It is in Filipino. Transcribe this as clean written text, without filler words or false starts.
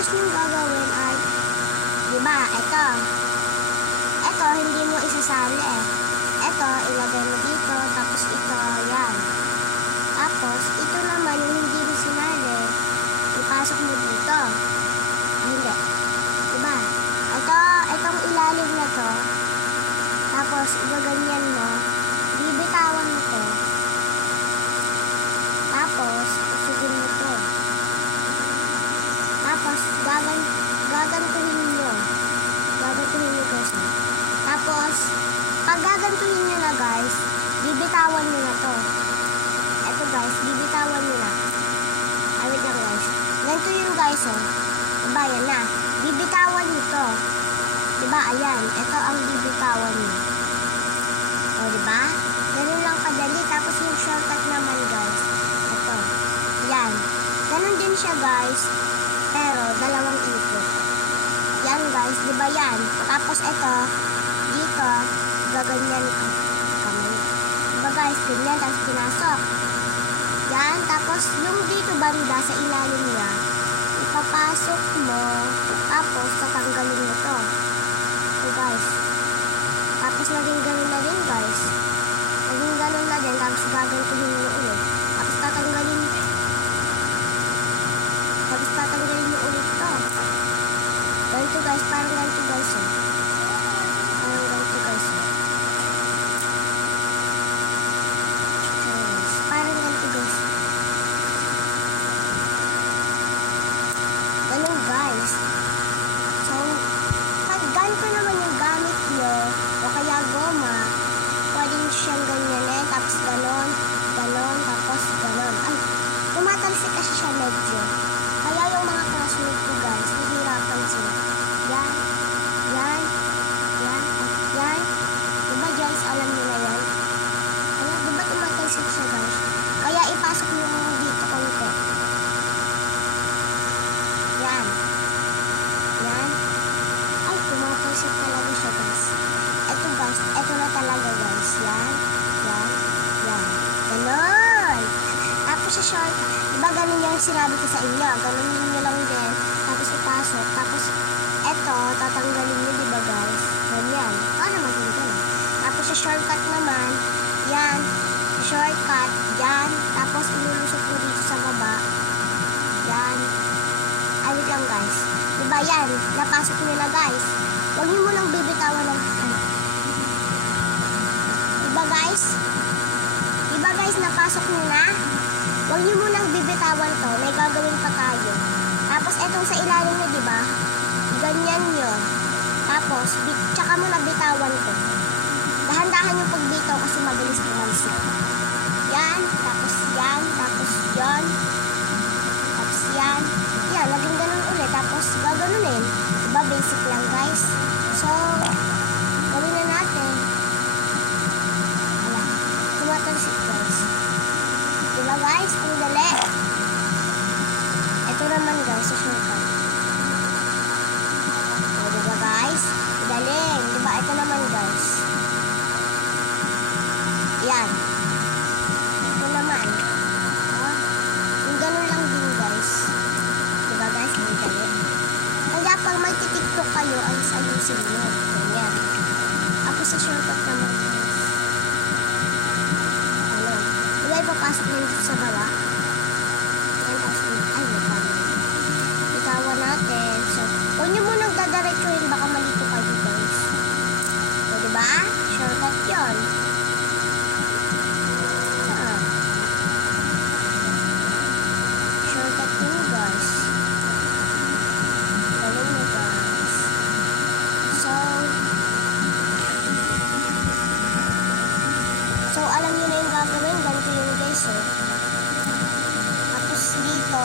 first yung gagawin ay, diba, ito, hindi mo isasali eh. Ito, ilagay mo dito, tapos ito, yan. Tapos, ito naman, yung hindi mo sinali, ipasok mo dito. Hindi. Diba? Itong ilalim na to, tapos, igaganyan mo, bibitawan mo to, tapos, usugin mo to. Tapos, gagantuhin nyo. Gagantuhin nyo guys. Tapos, pag gagantuhin nyo na guys, bibitawan nyo na to. Eto guys, bibitawan nyo na. Wait lang guys. Ganito yun guys oh. Diba yan na. Bibitawan nyo to. Diba ayan. Ito ang bibitawan nyo. O diba? Ganun lang kadali. Tapos yung shortcut naman guys. Ito. Yan. Ganun din siya guys. Pero dalawang ikot. Yan guys. Diba yan? Tapos ito. Dito. Gaganyan. Kamay. Diba guys? Ganyan. Tapos pinasok. Yan. Tapos yung dito banda sa ilalim niya. Ipapasok mo. Tapos tatanggalin mo to. Ito guys. Tapos naging ganun na din guys. Naging ganun na din. Tapos gagantuhin mo ulit. Tapos tatanggalin mo ulit to. Ganito guys. Parang ganito guys. Parang ganito guys. Parang ganito guys. Ganun guys. So, pag ganito naman yung gamit nyo, o kaya goma, pwede nyo siyang ganyan eh, tapos ganon, tapos ganon. Ay, tumatalsik kasi siya medyo. Kaya yung mga classmates ko guys, nahihirapan sila. Yan. Diba guys, alam nyo na yan? Kaya diba tumatalsik siya guys? Kaya ipasok nyo dito konti. Yan. Ay, tumatalsik talaga siya guys. Ito guys, ito na talaga guys. Yan. Ganon. Tapos sa short, diba ganun yung sinabi ko sa inyo? Ganun nyo lang din. Tapos ipasok. Tapos, eto, tatanggalin nyo, diba guys? Ganyan. Para maging ganun. Tapos sa shortcut naman, yan. Shortcut, yan. Tapos ilulusot mo dito sa baba. Yan. Ay, wait lang guys. Diba yan? Napasok nyo na guys. Huwag nyo munang bibitawan ng Diba guys, napasok nyo na? Huwag nyo munang bibitawan to. May gagawin pa tayo. Tapos, etong sa ilalim nyo, diba? Ganyan nyo. Tapos, tsaka mo nabitawan ko. Dahan-dahan yung pagbitaw kasi mabilis tumalsik. Yan. Tapos yan. Tapos yan. Tapos yan. Yan. Naging ganun ulit. Tapos, gaganunin. Diba? Basic lang, guys. So, gawin na natin. Wala. Tumatalsik, guys. Diba guys? Ang dali. Ito naman guys, sa shortcut. O, diba guys? Galing. Diba? Ito naman guys. Yan. Ito naman. O, yung ganun lang din guys. Diba guys? Ang dali. Kaya pag magtitiktok kayo, ayusin nyo. Ganyan. Tapos sa shortcut naman guys. Ipapasok na dito sa baba. Yan, tapos ay, bitawan natin. So, huwag nyo munang dadiretsuhin, baka malito kayo guys. So, diba? Shortcut yun. Shortcut yun guys. Galing nyo guys. So, alam nyo na yung gagawin. Ganito yung guys, oh. Tapos dito,